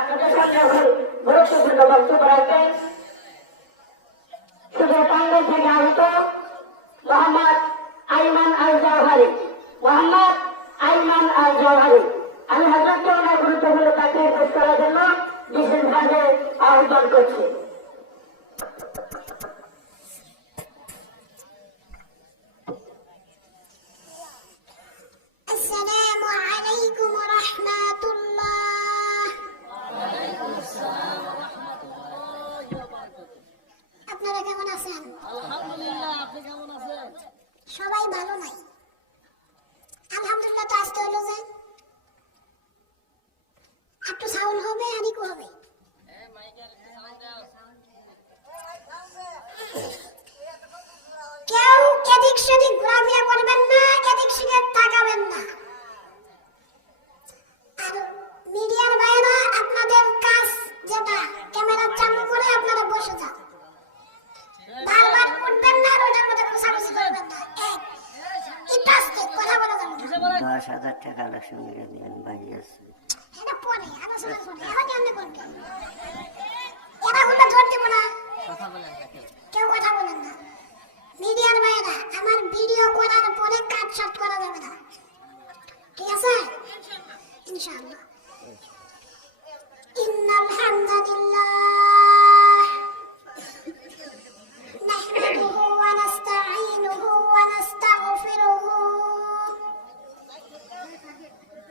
আপনাদের সামনে ভরত বক্তব্য আহ্বান করছি। আসসালামু আলাইকুম ওয়া রাহমাতুল্লাহ। আপনারা কেমন আছেন? আলহামদুলিল্লাহ, আপনি কেমন আছেন? সবাই ভালো নাই। আলহামদুলিল্লাহ তো আসতে হলো যে একটু সাউন্ড হবে আর ইকো হবে। কেউ এদিক সেদিক ঘোরাফেরা করবেন না, এদিক সেদিক তাকাবেন না। আর মিডিয়ার বাইরে আপনাদের কাজ যেটা, ক্যামেরা চালু করে আপনারা বসে যান। বারবার উঠবেন না আর ওটার মধ্যে খোঁচাখুচি করবেন না। এটা আস্তে কথা বলা যাবে না। 10,000 টাকা কালেকশন করে দিয়েন, বাড়ি আছে। এটা পরে আলোচনা করবে, এখন কেমনে করবে? এরা হলে ধর দিব না, কেউ কথা বলেন না। মিডিয়ার বাইরে আমার ভিডিও করার পরে কাট শট করা যাবে না, ঠিক আছে? ইনশাআল্লাহ। ইন্নাল হামদুলিল্লাহ নাহমাদুহু ওয়া নাস্তাঈনুহু ওয়া নাস্তাগফিরুহু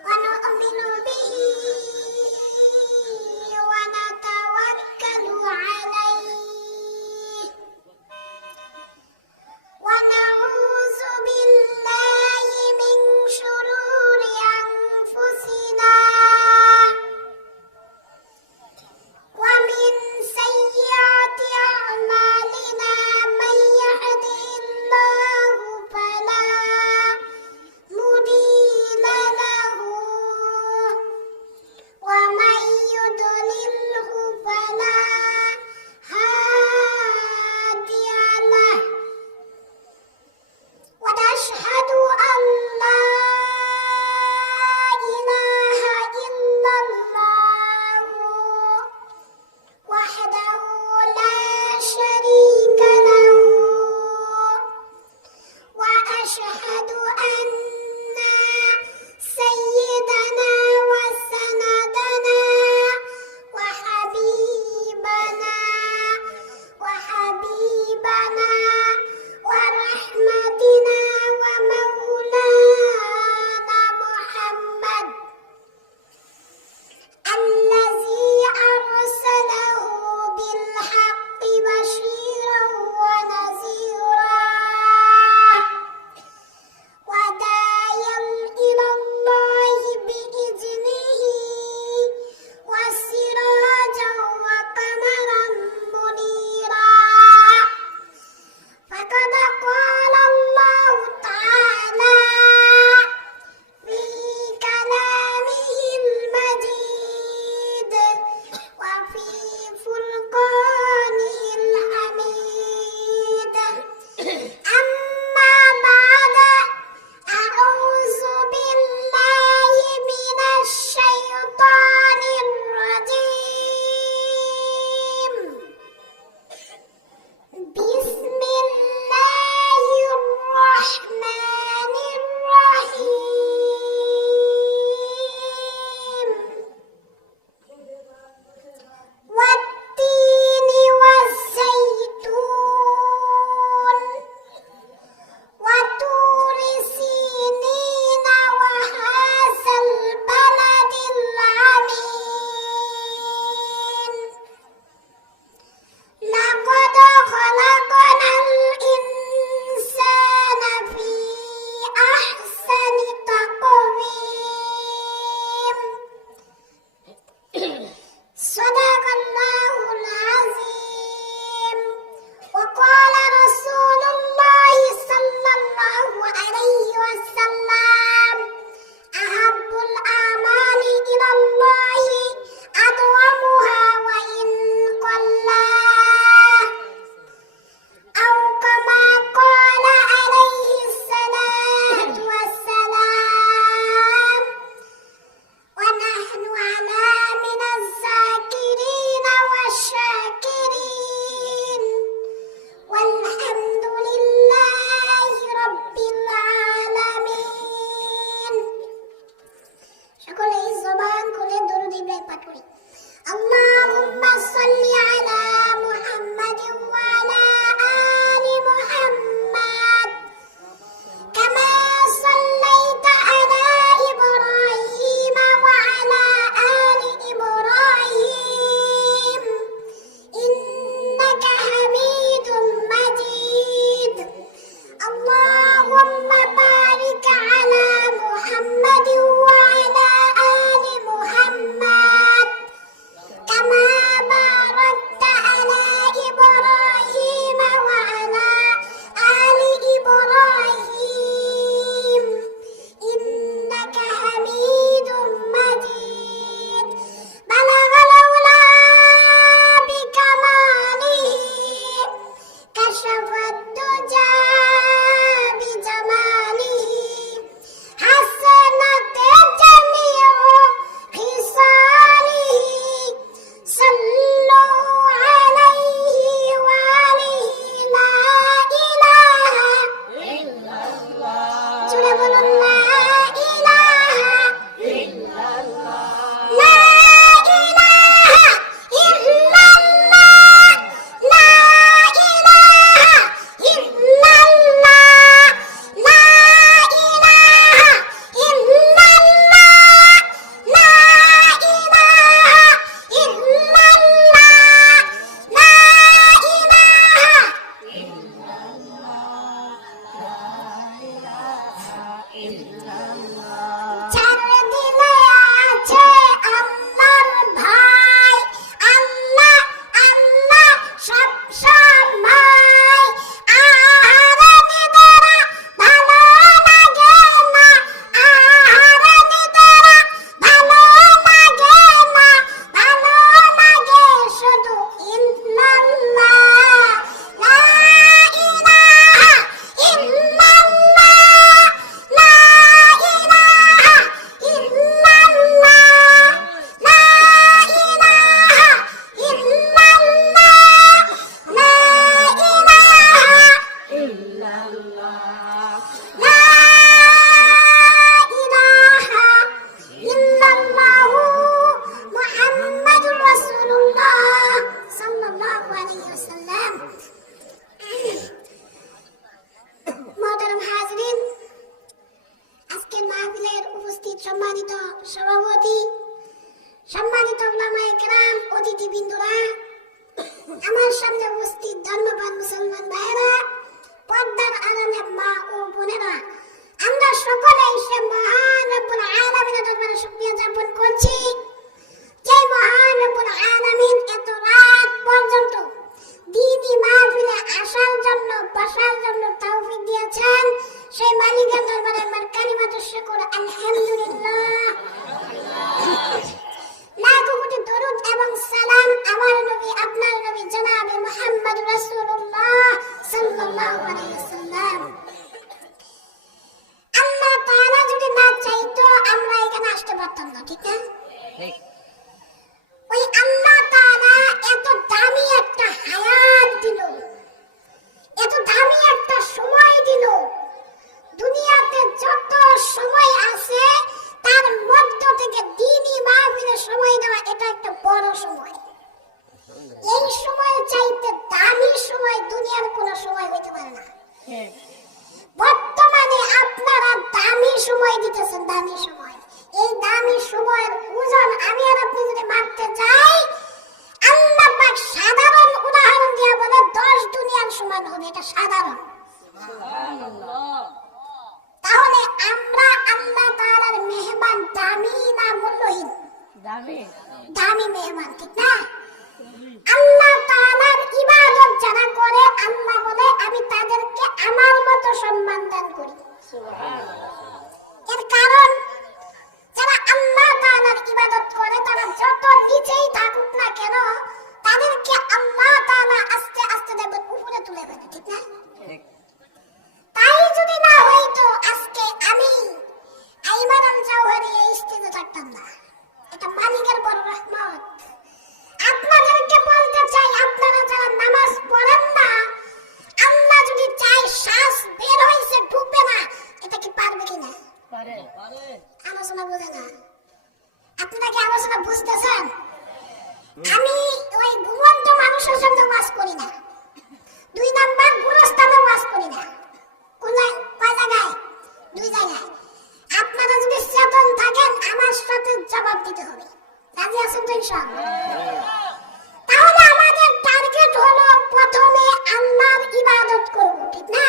ওয়া নু'মিনু বিহি ওয়া নাতাওয়াক্কালু আলাইহি ওয়া নাউযু বিল্লাহি মিন শুরুরি আনফুসিনা صل على محمد وعلى آل محمد كما صليت على إبراهيم وعلى آل إبراهيم إنك حميد مجيد اللهم بارك على محمد وعلى آل محمد كما باركت على إبراهيم وعلى آل إبراهيم إنك حميد مجيد بلغ العلا بكماله كشف الدجى بجماله حسنت جميع خصاله صلوا عليه وعليه لا إله জোরে বলুন লা ইলাহা লা ইলাহা ইল্লাল্লাহ লা ইলাহা ইল্লাল্লাহ লা ইলাহা ইল্লাল্লাহ লা ইলাহা ইল্লাল্লাহ লা ইলাহা চারদিকে আছে আল্লাহর ভাই আল্লাহ আল্লাহ সব সময় আহারে নিদেরা ভালো লাগে না আহারে নিদেরা ভালো লাগে না ভালো লাগে শুধু ইল্লাল্লাহ লা ইলাহা ইল্লাল্লাহ লা ইলাহা ইল্লাল্লাহ লা ইলাহা ইল্লাল্লাহ লা ইলাহা ইল্লাল্লাহ মুহাম্মাদুর রাসূলুল্লাহ সাল্লাল্লাহু আলাইহি ওয়াসাল্লাম মোহতারাম হাজরিন আজকের মাহফিলের উপস্থিত সম্মানিত সভাপতি সম্মানিত উলামায়ে কেরাম অতিথিবৃন্দরা আমার সামনে উপস্থিত ধর্মপ্রাণ মুসলমান ভাইয়েরা পর্দার আড়ালে মা ও বোনেরা আমরা সকলেই সে মহান রব্বুল আলামিনের দরবারে শুকরিয়া জ্ঞাপন করছি যে মহান রব্বুল আলামিন এত রাত পর্যন্ত দ্বীনি মাহফিলে আসার জন্য বসার জন্য তৌফিক দিয়েছেন সেই মালিকের দরবারে আমার কালিমাতুশ শুকর আলহামদুলিল্লাহ লাখো কোটি দরুদ এবং সালাম আমার নবী আপনার নবী জনাবে মুহাম্মদ রাসূলুল্লাহ সাল্লাল্লাহু আলাইহি ওয়াসাল্লাম আল্লাহ তাআলা যদি না চাইতো আমরা এখানে আসতে পারতাম না ঠিক না ওই আল্লাহ তাআলা এত দামি একটা হায়াত দিল এত দামি একটা সময় দিল দুনিয়াতে যত সময় আছে তার মধ্য থেকে দ্বীনি মাহফিলে সময় দেওয়া এটা একটা বড় সময় এই সময় চাইতে দামি সময় দুনিয়ার কোনো সময় হইতে পারে না বর্তমানে আপনারা দামি সময় দিতেছেন দামি সময় এই দামি সময়ের ওজন আমি আর আপনি যদি মাপতে যাই আল্লাহ পাক সাধারণ উদাহরণ দিয়ে বলে 10 দুনিয়ার সমান হবে এটা সাধারণ তাহলে আমরা আল্লাহ তাআলার মেহমান দামি না মূল্যহীন দামি মেহমান ঠিক না আল্লাহ তাআলার ইবাদত যারা করে আল্লাহ বলে আমি তাদেরকে আমার মতো সম্মান দান করি এর কারণ যারা আল্লাহ তাআলার ইবাদত করে তারা যত নিচেই থাকুক না কেন তাদেরকে আল্লাহ তাআলা আস্তে আস্তে দেখবেন উপরে তুলে ফেলে ঠিক না তাই যদি না হইতো আজকে আমি আইমান আল জাওহারি এই স্টেজে থাকতাম না এটা মালিকের বড় রহমত আপনাদেরকে বলতে চাই আপনারা যারা নামাজ পড়েন না আল্লাহ যদি চায় শ্বাস বের হইছে ঢুকবে না এটা কি পারবে কিনা পারে আলোচনা বুঝে না আপনারা কি আলোচনা বুঝতেছেন আমি ওই করি না। 2 নাম্বার গুরুস্থানে ওয়াজ করি না। কোথায়? কয় জায়গায়? 2 জায়গায়। আপনারা যদি চেতন থাকেন আমার সাথে জবাব দিতে হবে। রাজি আছেন তো ইনশাআল্লাহ? তাহলে আমাদের টার্গেট হলো প্রথমে আল্লাহর ইবাদত করব, ঠিক না?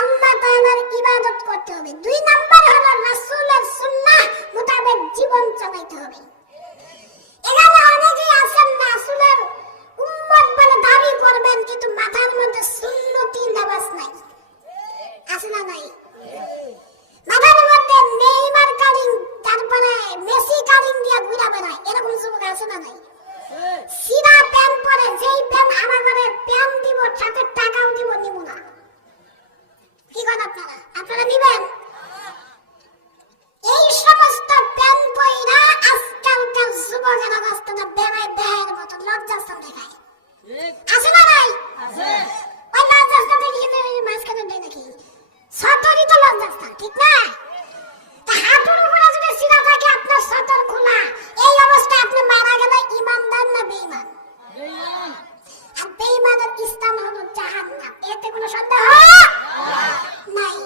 আল্লাহ তাআলার ইবাদত করতে হবে। 2 নাম্বার হলো রাসূলের সুন্নাহ মোতাবেক জীবন চালাতে হবে। এখানে অনেকেই আছেন রাসূলের উম্মত বলে দাবি করবেন কিন্তু মাথার মধ্যে সুন্নতি নামাজ নাই। আছে না নাই? মাথার মধ্যে নেইমার কারিং, তারপরে মেসি কারিং দিয়ে ঘুরে বেড়ায়, এরকম যুবক আছে না নাই? সিরা প্যান্ট পরে, যেই প্যান্ট আমার ঘরে প্যান্ট দিব সাথে টাকাও দিব, নিব না। কি করেন আপনারা? আপনারা নিবেন? এই সমস্ত প্যান্ট পয়রা আজকালকার যুবকেরা রাস্তাটা বেড়ায় বেড়ার মতো লজ্জাস্থান দেখায়। আছে না নাই? ওই লজ্জাস্থান দেখে মাঝখানে দেয় নাকি? সতরই তো লজ্জাস্থান, ঠিক না? তা হাঁটুর উপরে যদি সিরা থাকে আপনার সতর খোলা, এই অবস্থায় আপনি মারা গেলে ইমানদার না বেঈমান? আর বেঈমানের স্থান হলো জাহান্নাম, এতে কোনো সন্দেহ নাই।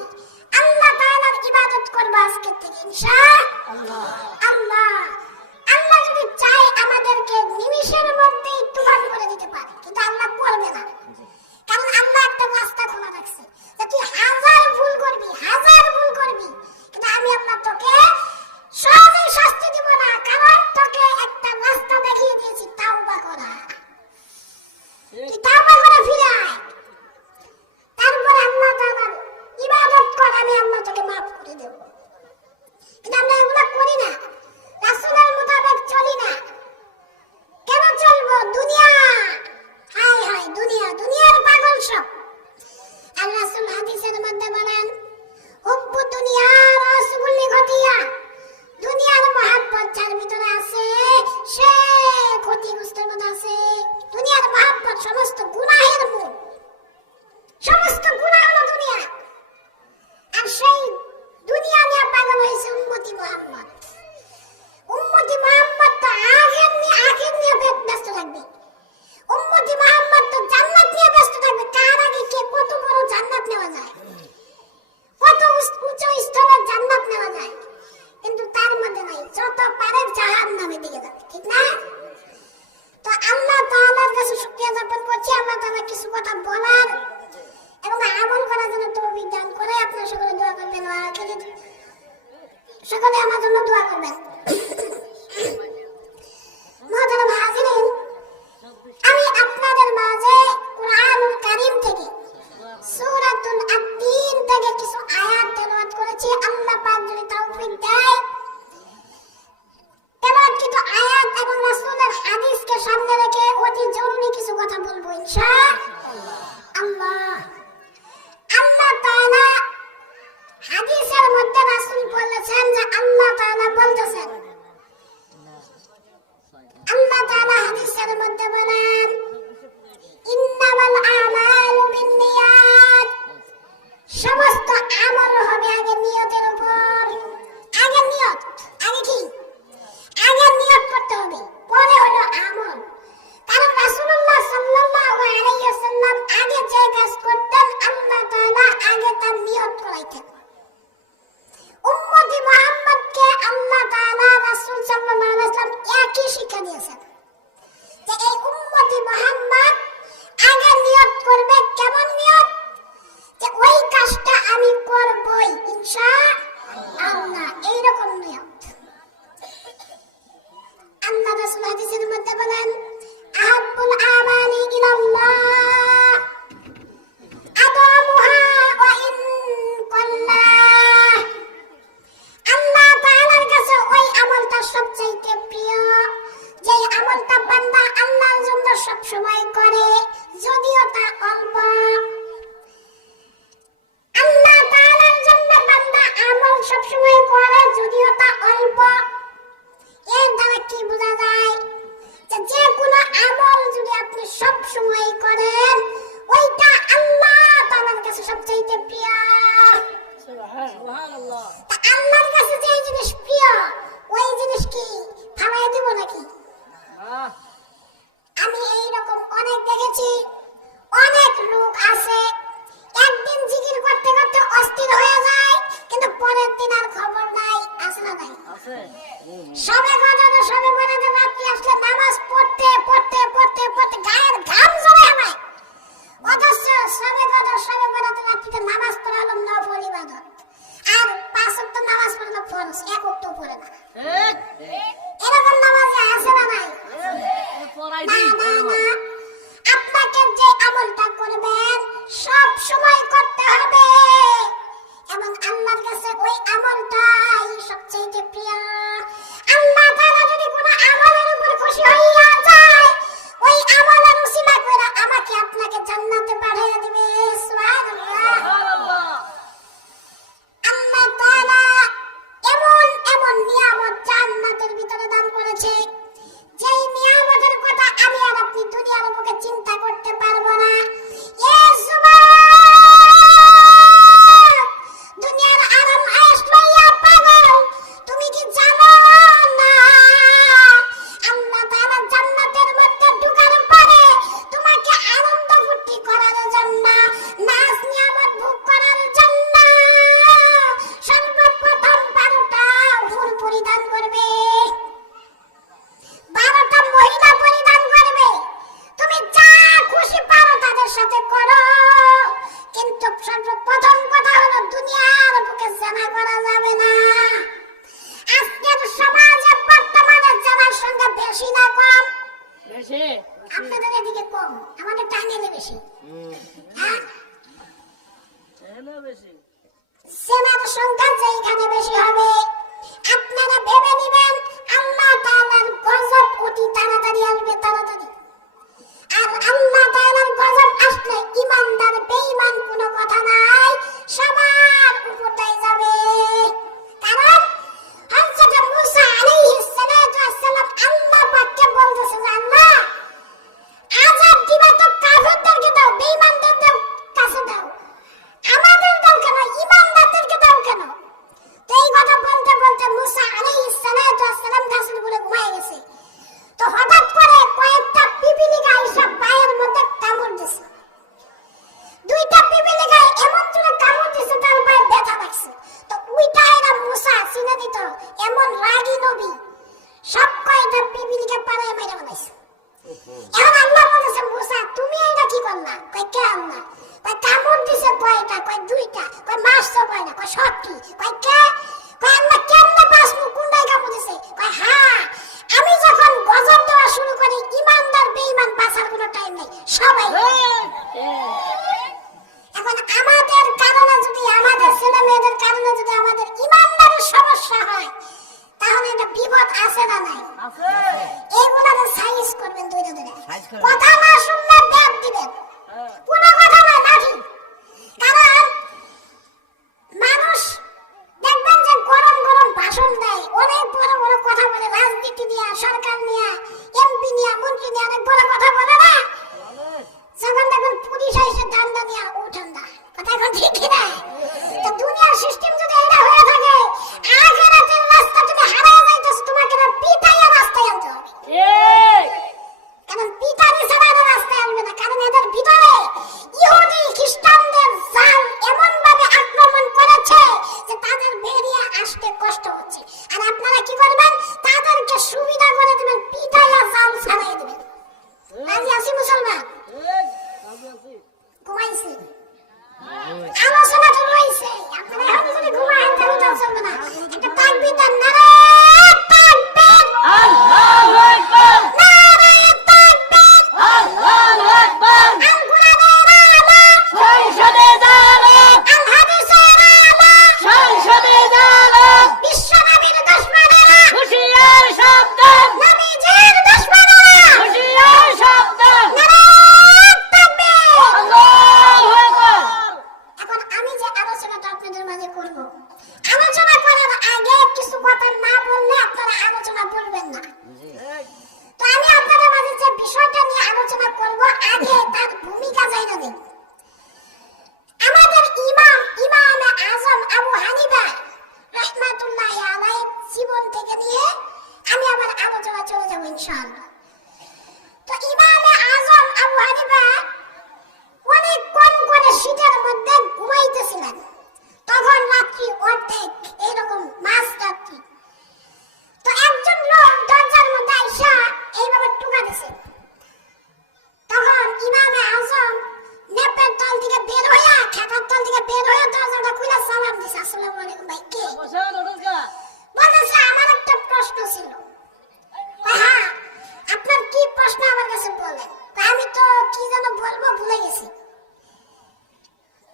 আল্লাহ তাআলার ইবাদত করব আজকে থেকে ইনশাআল্লাহ। আল্লাহ যদি চায় আমাদেরকে নিমিষের মধ্যেই তুফান করে দিতে পারে, কিন্তু আল্লাহ করবে না। কারণ আল্লাহ একটা রাস্তা খোলা রাখছে যে তুই হাজার ভুল করবি, কিন্তু আমি আল্লাহ তোকে সহজেই শাস্তি দিব না, কারণ তোকে একটা রাস্তা দেখিয়ে দিয়েছি তাওবা করা। তুই তাওবা করে ফিরে আয়, তারপরে আল্লাহ তাআলার ইবাদত কর, আমি আল্লাহ তোকে মাফ করে দেব। কিন্তু আমরা এগুলো করি না, রাসূলের মোতাবেক চলি না। কেন চলবো? দুনিয়া, হায় হায় দুনিয়ার পাগল সব। আর রাসূল হাদিসের মধ্যে বলেন, হুব্বু দুনিয়া রাসূলি খতিয়া, দুনিয়ার মহব্বত যার ভিতরে আছে সে ক্ষতিগ্রস্তের মধ্যে আছে। দুনিয়ার মহব্বত সমস্ত গুনাহের মূল, সমস্ত গুনাহ হলো দুনিয়া। আর সেই দুনিয়া নিয়ে পাগল হয়েছে উম্মতি মুহাম্মদ। উম্মতি মুহাম্মদ তো আখির নিয়ে ব্যস্ত থাকবে। উম্মতি মুহাম্মদ তো জান্নাত নিয়ে ব্যস্ত থাকবে। কার আগে কে কত বড় জান্নাত নেওয়া যায়, কত উচ্চ স্তরের জান্নাত নেওয়া যায়, কিন্তু তার মধ্যে নাই, যত পারে জাহান্নামের দিকে যাবে, ঠিক না? তো আল্লাহ তাআলার কাছে শুকরিয়া জ্ঞাপন করছি, আল্লাহ তাআলা কিছু কথা বলার এবং আমল করার জন্য তৌফিক দান করে। আপনারা সকলে দোয়া করবেন, সকলে আমার জন্য দোয়া করবেন। মুহতারাম হাজিরিন, আমি আপনাদের মাঝে কুরআনুল কারীম থেকে সূরাতুল আত-তিন থেকে কিছু আয়াত তেলাওয়াত করেছি। আল্লাহ পাক যদি তৌফিক দেয়, তেলাওয়াতকৃত আয়াত এবং রাসূলের হাদিসকে সামনে রেখে অতি জরুরি কিছু কথা বলবো ইনশাআল্লাহ। আল্লাহ তাআলা হাদিসের মধ্যে রাসূল বলেছেন যে আল্লাহ তাআলা রাইজি না আপনাকে যে আমলটা করবেন সব সময় করতে হবে এবং আল্লাহর কাছে ওই আমলটাই সবচেয়ে প্রিয়। আল্লাহ তাআলা যদি কোনো আমলের উপর খুশি হইয়া যায় ওই আমলের উসিলা করে আমাকে আপনাকে জান্নাতে পাঠিয়ে দিবে। সুবহানাল্লাহ। সুবহানাল্লাহ। আল্লাহ তাআলা এমন এমন নিয়ামত জান্নাতের ভিতরে দান করেছে যেই নিয়ামতের কথা আমি আর আপনি দুনিয়ার বুকে চিন্তা করতে পারবো না। এ যুবক, দুনিয়ার আরাম আয়েশ লইয়া পাগল, তুমি কি জানো না আল্লাহ তাআলা জান্নাতের মধ্যে ঢোকার পরে তোমাকে আনন্দ ফুর্তি করার জন্য, নাজ নিয়ামত ভোগ করার জন্য সর্বপ্রথম 12টা হুর পরিধান করবে, 12টা মহিলা পরিধান করবে। তুমি যা খুশি পারো তাদের সাথে করো, কিন্তু সর্বপ্রথম কথা হলো দুনিয়ার বুকে জানা করা যাবে না। আজকের সমাজে বর্তমানে জানার সংখ্যা বেশি না কম? বেশি আপনাদের এদিকে কম, আমাদের টাঙ্গাইলে বেশি। হ্যাঁ, এনে বেশি সেনার সংখ্যা যেখানে বেশি হবে আপনারা ভেবে নেবেন আল্লাহ তাআলার গজব অতি তাড়াতাড়ি আসবে, তাড়াতাড়ি। আর আল্লাহ তাআলার গজব আসলে ঈমানদার বেঈমান কোনো কথা নাই, সবার উপরটাই যাবে। কারণ হযরত মুসা আলাইহিস সালাতু ওয়াস সালাম আল্লাহ পাককে বলতেছে যে আল্লাহ আযাব দিবা তো কাফেরদেরকে দাও, বেঈমানদের দাও, কাছে দাও, আমাদের দাও কেন, ঈমানদারদেরকে দাও কেন? তো এই কথা বলতে বলতে মুসা আলাইহিস সালাতু ওয়াস সালাম গাছের উপরে ঘুমায় গেছে। তো হঠাৎ করে কয়েকটা পিপিলিকা এসে পায়ের মধ্যে কামড় দিছে। 2টা পিপিলিকা এমন জোরে কামড় দিছে তার পায়ে ব্যথা লাগছে। তো ওইটা এরা মুসা চিনে দিত, এমন রাগী নবী সব কয়টা পিপিলিকা পাড়ায় মেরে ফেলাইছে। এখন আল্লাহ বলেছে মুসা তুমি এটা কি করলা? কয় কে আল্লাহ? কয় কামড় দিছে কয়টা? কয় 2টা। কয় মারছো কয়টা? কয় সবটি। কয় কে? কয় আল্লাহ কেমনে বাঁচবো, কোনটায় কামড় দিছে? কয় হ্যাঁ, আমি যখন গজব দেওয়া শুরু করি ঈমানদার বেঈমান বাঁচার কোনো টাইম নেই, সবাই। এখন আমাদের কারণে যদি, আমাদের ছেলে মেয়েদের কারণে যদি আমাদের ঈমানদারের সমস্যা হয় তাহলে এটা বিপদ আছে না নাই? আছে এগুলাকে সাইজ করবেন দুইটা দুইটা। সাইজ করবেন। কথা না শুনলে ব্যাগ দিবেন, হ্যাঁ কোনো কথা না লাঠি। কারণ মানুষ দেখবেন যে গরম গরম ভাষণ দেয়, অনেক বড় বড় কথা বলে, রাজনীতি নিয়ে, সরকার নিয়ে, এমপি নিয়ে, মন্ত্রী নিয়ে অনেক বড় কথা বলে না। যখন দেখুন পুলিশ এসে ধান্দা নিয়ে উঠান না, কথা এখন ঠিক না? তো দুনিয়ার সিস্টেম যদি এটা হয়ে থাকে, আখিরাতের রাস্তা তুমি হারিয়ে যাইতেছ, তোমাকে না পিটাইয়া রাস্তায় আনতে হবে। এই কারণ পিটানি ছাড়া কিছু বলেন। আমি তো কি যেন বলবো ভুলে গেছি।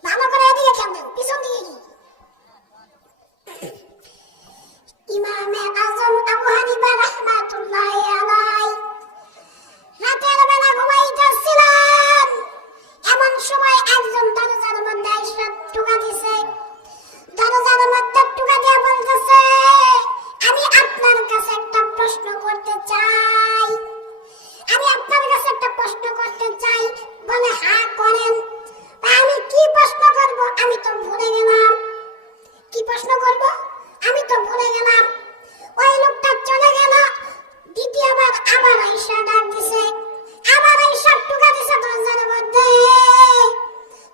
ভালো করে এদিকে খেয়াল দেন, পিছন দিকে কি? ইমামে আজম আবু হানিফা রাহমাতুল্লাহি আলাইহি রাতের বেলা ঘুমাইতেছিলেন, এমন সময় একজন দরজার মধ্যে এসে টোকা দিছে। দরজার মধ্যে টোকা দিয়ে বলতেছে, আমি আপনার কাছে একটা প্রশ্ন করতে চাই, আমি আপনার কাছে একটা প্রশ্ন করতে চাই। বলে হ্যাঁ করেন। আমি কি প্রশ্ন করব আমি তো ভুলে গেলাম। কি প্রশ্ন করব আমি তো ভুলে গেলাম। ওই লোকটা চলে গেল। দ্বিতীয়বার আবার আইসা ডাক দিছে, আবার আইসা টোকা দিছে দরজার মধ্যে।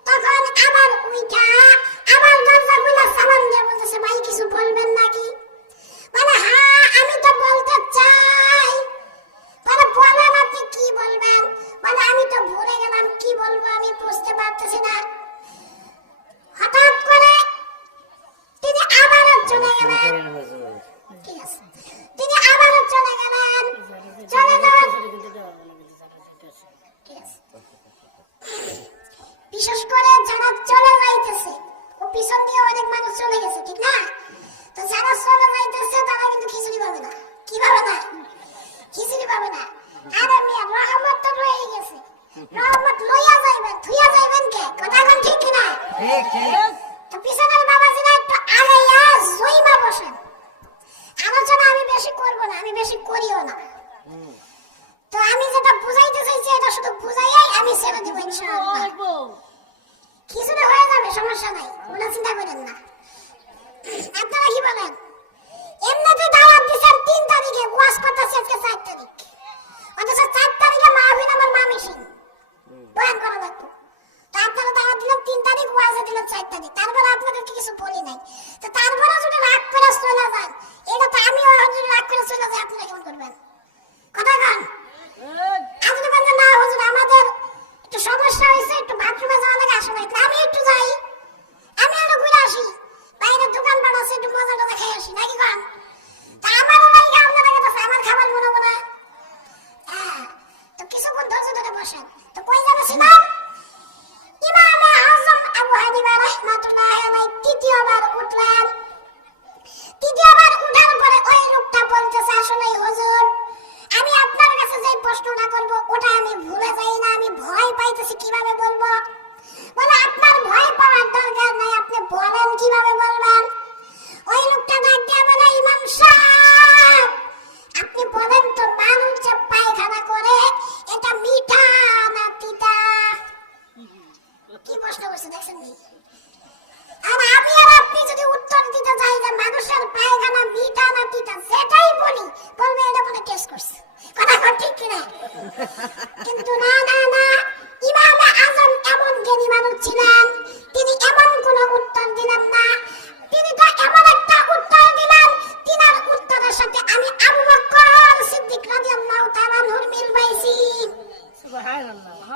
তখন আবার উইঠা আবার দরজা খুলে সালাম দিয়ে বলতেছে, ভাই কিছু বলবেন নাকি? বলে হ্যাঁ আমি তো বলতে চাই। বলে বলেন আপনি কি বলবেন? বলে আমি তো ভুলে গেলাম, কি বলবো আমি বুঝতে পারতেছি না। হঠাৎ করে তিনি আবারও চলে গেলেন। ঠিক আছে, তিনি আবারও চলে গেলেন। চলে যাওয়ার ঠিক আছে। বিশেষ করে যারা চলে যাইতেছে, ও পিছন দিয়ে অনেক মানুষ চলে গেছে, ঠিক না? তো যারা চলে যাইতেছে তারা কিন্তু খিচুড়ি পাবে না। কি পাবে না? খিচুড়ি পাবে না। আরে মিয়া রহমত তো রয়ে গেছে, রহমত লইয়া যাইবেন, থুইয়া যাইবেন কে? কথা কোন ঠিক কি না? ঠিক ঠিক। তো পিছনের বাবাজিরা একটু আগাইয়া জইমা বসেন। আলোচনা আমি বেশি করব না, আমি বেশি করিও না। তো আমি যেটা বুঝাইতে চাইছি এটা শুধু বুঝাইয়াই আমি ছেড়ে দিব ইনশাআল্লাহ। খিচুড়ি হয়ে যাবে, সমস্যা নাই, কোনো চিন্তা করেন না। আপনারা কি বলেন? এমনিতে দাওয়াত দিছেন 3 তারিখে, ওয়াজ করতেছি আজকে 4 তারিখ। অথচ 4 তারিখে মাহফিল আমার মামিসিং বয়ান করা লাগতো। তো আপনারা দাওয়াত দিলেন 3 তারিখ, ওয়াজে দিলেন 4 তারিখ। তারপরে আপনাদেরকে কিছু বলি নাই। তো তারপরে যদি রাগ করে চলে যান, এটা তো আমিও যদি রাগ করে চলে যাই আপনারা কেমন করবেন? কথা কন। আপনি বলছেন না হুজুর আমাদের একটু সমস্যা হয়েছে, একটু বাথরুমে যাওয়া লাগে, আসো না। আমি একটু যাই, আমি একটু ঘুরে আসি, বাইরে দোকান পাট আছে, একটু মজা টজা খেয়ে আসি, নাকি কন? তা আমারও নাই, আপনাদের কাছে আমার খাবার মনে না। হ্যাঁ, তো কিছুক্ষণ ধৈর্য ধরে বসেন। তো কই যেন ছিলাম? ইমামে আজম আবু হানিফা রাহমাতুল্লাহি আলাইহি তৃতীয়বার উঠলেন। তৃতীয়বার উঠার পরে ওই লোকটা বলতেছে, আসলে হুজুর আমি আপনার কাছে যে প্রশ্নটা করব ওটা আমি ভুলে যাই না, আমি ভয় পাইতেছি, কিভাবে বলবো? বলে আপনার ভয় পাওয়ার দরকার নাই, আপনি বলেন কিভাবে বলবেন। ওই লোকটা ডাক দিয়ে বলে, ইমাম সাহেব আপনি বলেন তো মানুষ যে পায়খানা করে এটা মিঠা না তিতা? কি প্রশ্ন করছে দেখছেন নি? আর আমি আর আপনি যদি উত্তর দিতে যাই যে মানুষের পায়খানা মিঠা না তিতা, সেটাই বলি, বলবে এটা বলে টেস্ট করছে। কথা কর ঠিক কিনা? কিন্তু না না না, ইমামে আজম এমন জ্ঞানী মানুষ ছিলেন, তিনি এমন কোন উত্তর দিলেন না। তিনি তো এমন একটা উত্তর দিলেন, তিনার উত্তরের সাথে আমি আবু বকর সিদ্দিক রাদিয়াল্লাহু তাআলা আনহুর মিল পাইছি। সুবহানাল্লাহ।